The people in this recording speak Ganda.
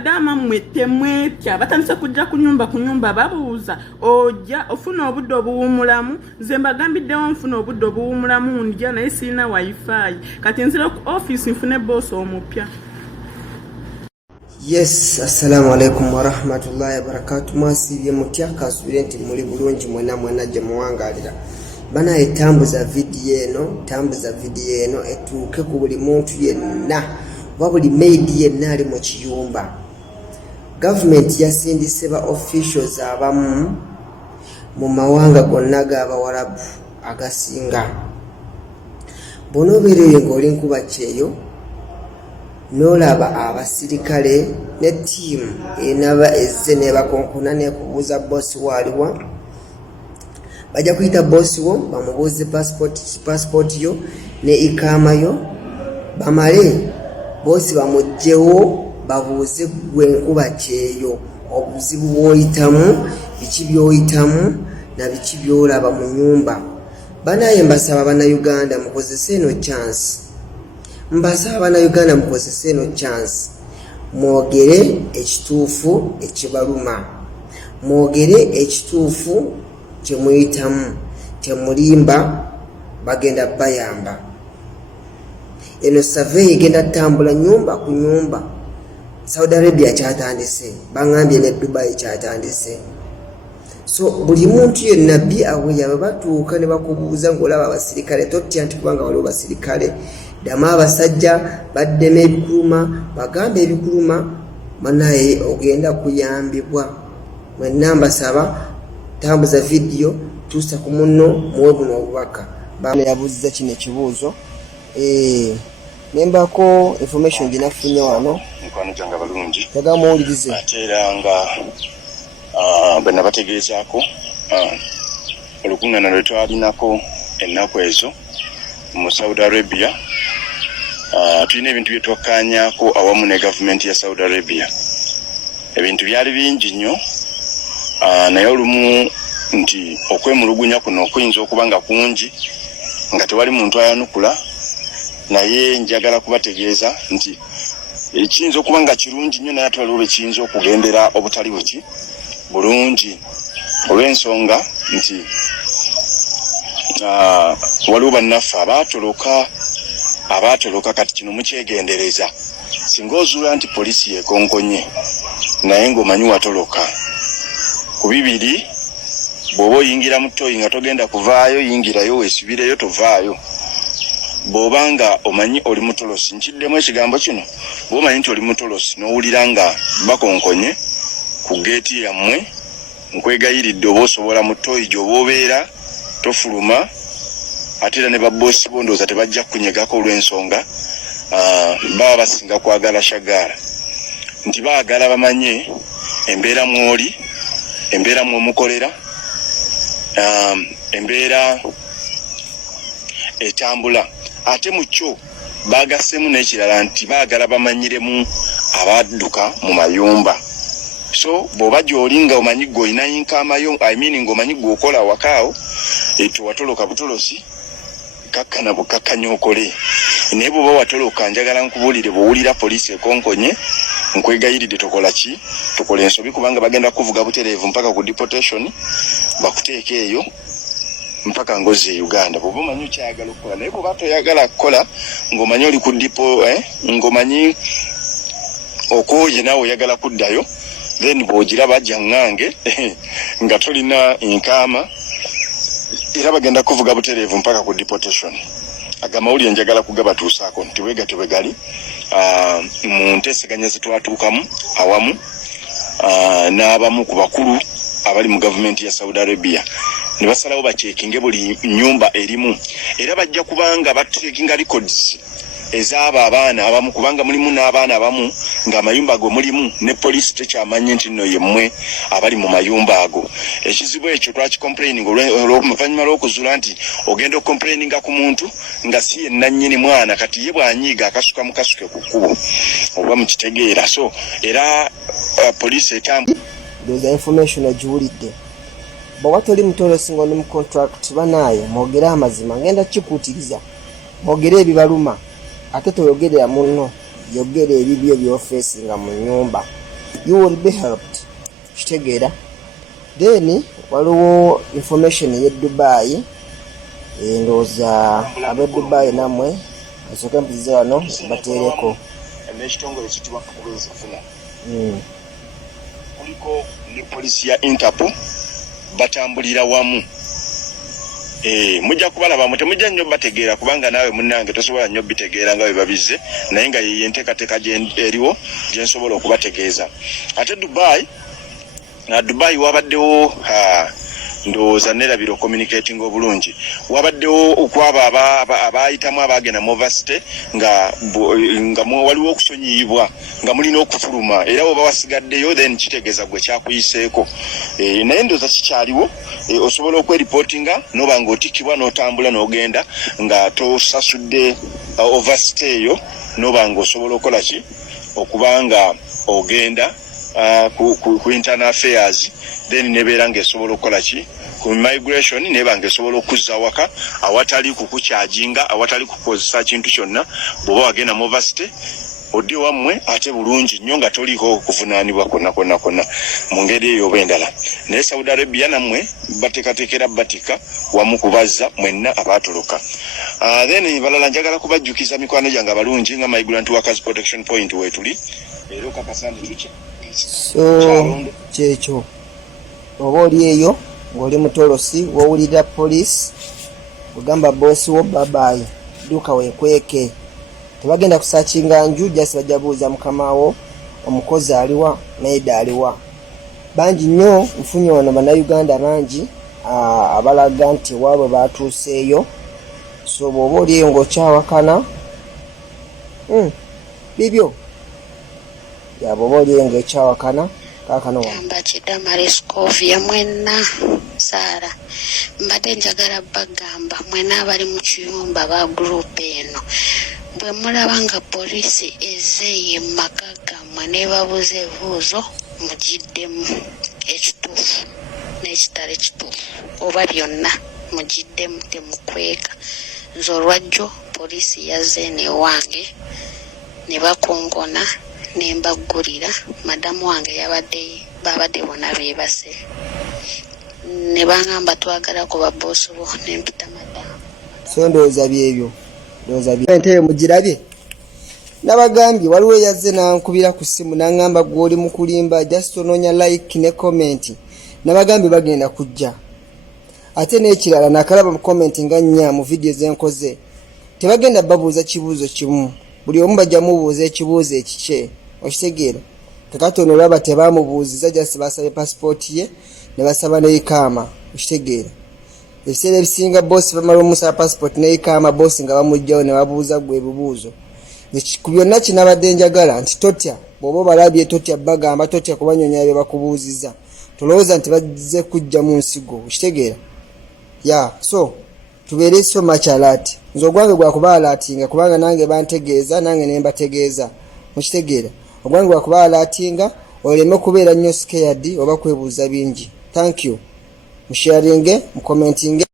Kadama mwete mwetya batandise kujja kunyumba babuuza ojja ofuna obudde obuwumulamu nze mbagambiddewo nfuna obudde obuwumulamu ndya naye sirina wifi kati nzire ku office nfune boss omupya. Yes, assalamu alaikum wa rahmatullahi wa barakatuh. Mwasibye mutya kasubire nti muli bulungi mwena gye muwangalira. Bana etambuza video eno etuuke ku buli muntu yenna wa buli maid yenna ali mu kiyumba. Government yasindise ba officials abamu mu mawanga gonna g'Abawarabu agasinga. Bonobereye ng'oli nkuba kyeyo n'olaba abasirikale ne team enaba ezze nebakonkona nekubuuza boss waliwa bajja kuyita boss wo bamubuuze passport yo ne ikama yo bamale boss bamugjewo babuuze gwe nkuba kyeyo obuzibu bw'oyitamu biki by'oyitamu na biki by'olaba mu nyumba. Banaye mbasaba Bannayuganda mukozese eno chance. Mwogere ekituufu ekibaluma. Mwogere ekituufu kye muyitamu. Temulimba bagenda bayamba. Eno survey genda tambula nyumba ku nyumba. Saudi Arabia kyatandise. Bangambye ne Dubai kyatandise. So buli muntu yenna bi awe yaba batuuka ne bakubuuza ng'olaba abasirikale totya nti kubanga waliwo basirikale dama abasajja baddemu ebikuluma bagamba ebikuluma manaye ogenda kuyambibwa. Mwenna mbasaba tambuza video tuusa ku munno muwe buno obubaka. Bana yabuuziza kino ekibuuzo nembako information ginafunye wano mukwano gyange balungi yaga muwulirize ate era nga bwe nabategeezaako olukuŋŋaana lwe twalinako ennaku ezo mu Saudi Arabia. Tulina ebintu bye twakkaanyaako awamu ne gavumenti ya Saudi Arabia. Ebintu byali bingi nnyo naye olumu nti okwemulugunya kuno okuyinza okuba nga kungi nga tewali muntu ayanukula, naye njagala kubategeeza nti ekiyinza okuba nga kirungi nnyo naye ate waliwo bwe kiyinza okugendera obutali buki bulungi olw'ensonga nti waliwo bannaffe abaatoloka kati kino mukyegendereza. Singa ozuula nti poliisi yekonkonye naye ng'omanyi watoloka ku bibiri, bw'oba oyingira mu ttoyi nga togenda kuvaayo yingirayo weesibireyo tovaayo. Bw'oba nga omanyi oli mutolosi, nkiddemu ekigambo kino, bw'omanyi nti oli mutolosi n'owulira nga bakonkonye ku geeti yammwe, nkwegayiridde oba osobola mu ttoyi gy'oba obeera tofuluma. Ate era ne babboosi bo ndowooza tebajja kunyegako olw'ensonga baba basinga kwagala shagaala, nti baagala bamanye embeera mw'oli, embeera mw'omukolera, embeera etambula. Ate mu kyo baagassemu n'ekirala nti baagala bamanyiremu abadduka mu mayumba. So bw'oba gy'oli nga omanyi gw'olina yinkamayo, ng'omanyi gw'okola wakaawo, tewatoloka butolosi, kakkana bukakkanya okole. Naye bw'oba watoloka, njagala nkubuulire, bw'owulira poliisi ekonkonye, nkwegayiridde tokola ki? Tokola ensobi, kubanga bagenda kuvuga butereevu mpaka ku deportation, bakuteeka eyo mpaka ngozi e Uganda. Bw'oba omanyi okyayagala okukola, naye bw'oba toyagala kukola ng'omanyi oli ku dipo, ng'omanyi okooye naawe oyagala kuddayo, then bw'ogiraba jjangange nga tolina inkaama, era bagenda kuvuga butereevu mpaka ku deportation. Agamawulire njagala kugabatuusaako nti wegatyo bwe gali mu nteeseganya zetwatuukamu awamu n'abamu ku bakulu abali mu gavumenti ya Saudi Arabia ne basalawo bacekinge buli nyumba erimu, era bajja kubanga batekinga records ez'abo abaana abamu, kubanga mulimu n'abaana abamu ng'amayumba ago mulimu ne poliisi tekyamanye nti nno yemmwe abali mu mayumba ago. Ekizibu ekyo twakicomplaining oluvannyuma lw'okuzuula nti ogenda okucomplaininga ku muntu nga si ye nannyini mwana, kati ye bw'anyiiga akasuka mu kasuke ku kkubo oba mukitegeera. So era poliisi etambu doza information agiwulidde. Bw'oba toli mutolosi ng'oli mu contract, banaaye mwogere amazima, ngenda kikuutiriza mwogere ebibaluma ate toyogerera munno, yogere ebibyo by'ofeesinga mu nnyumba. you will be helped. Kitegeera. Then waliwo information ye Dubai ndowooza abe Dubai namwe asooka mpiziza wano bateereko n'ekitongole ekitibwa Kakubenzi Funa kuliko ne polisi ya Interpol batambulira wamu. Mujja kubalaba temujja nnyo bategeera kubanga naawe munnange tosobola nnyo bitegeera nga bwe babize naye nga ye nteekateeka eriwo gye nsobola okubategeeza. Ate Dubai wabaddewo ndowooza nerabira communicating obulungi wabaddewo okwaba abayitamu abagenda mu university nga waliwo okusonyiyibwa nga mulina okufuluma era oba wasigaddeyo then kitegeeza gwe kyakuyiseeko naye ndowooza kikyaliwo osobola okweripotinga noba nga otikibwa n'otambula n'ogenda nga tosasudde university eyo noba nga osobola okukola ki okuba nga ogenda ku internal affairs then nebeera ng'esobola okukola ki ku migration neba ng'esobola okuzza waka awatali kukukyajinga awatali kukozesa kintu kyonna bw'oba wagenda mu university odde wammwe ate bulungi nnyo nga toliko okuvunaanibwa konna mu ngeri eyo oba endala. Naye Saudi Arabia nammwe bateekateekera batika wamu kubazza mwenna abaatoloka. Then balala njagala kubajjukiza mikwano gyange abalungi nga Migrant Workers Protection Point weetuli era okakasandi tuki so kyekyo oba oli eyo ng'oli mutolosi wowulira police ogamba boosi wo babayi duka weekweke tebagenda kusakinga nju jasi bajja buuza mukamawo omukozi aliwa naida aliwa bangi nnyo nfunye wano bannayuganda bangi abalaga nti waabwe batuuseeyo so bw'oba oli eyo ng'okyawakana bibyo bw'oba oli eyo ng'ekyawakana kakano gamba Kadama Rescovia mwenna Sara mbadde njagala bagamba mwenna abali mu kiyumba ba group eno bwe mulaba nga polisi ezeeye maka gammwe nebabuuza ebibuuzo mugiddemu ekituufu n'ekitali kituufu oba byonna mugiddemu temukweka. Nze olwajjo polisi yazze newange ne bakongona ne mbaggulira madamu wange babadde bonna beebase ne bangamba twagala kuba boosi bo ne mpita madamu. So ndowooza byebyo enteyo mugirabye nabagambye waliwo yazze nankubira ku ssimu nangamba gw'oli mu kulimba just onoonya like ne comment nabagambye bagenda kujja ate n'ekirala nakalaba mu comment nga nnya mu video zenkoze tebagenda babuuza kibuuzo kimu buli omu bajja mubuuza ekibuuzo ekikye okitegeera kakatono olwaba tebamubuuziza just basabye passport ye ne basaba n'ekama okitegeera ebiseera ebisinga boosi bamala omusaba passport n'ekama boosi nga bamugjawo ne babuuza gwe ebibuuzo ku byonna kinabadde njagala nti totya bw'oba obalabye totya bagamba totya kubanyonya bye bakubuuziza tolowooza nti bazze kujja mu nsigo okitegeera so tubeere so much alert nze ogwange gwakuba alatinga kubanga nange bantegeeza nange ne mbategeeza mukitegeera ogwange gwakuba alatinga oleme kubeera nnyo scared oba kwebuuza bingi. Thank you. Musharinge, mukomentinge.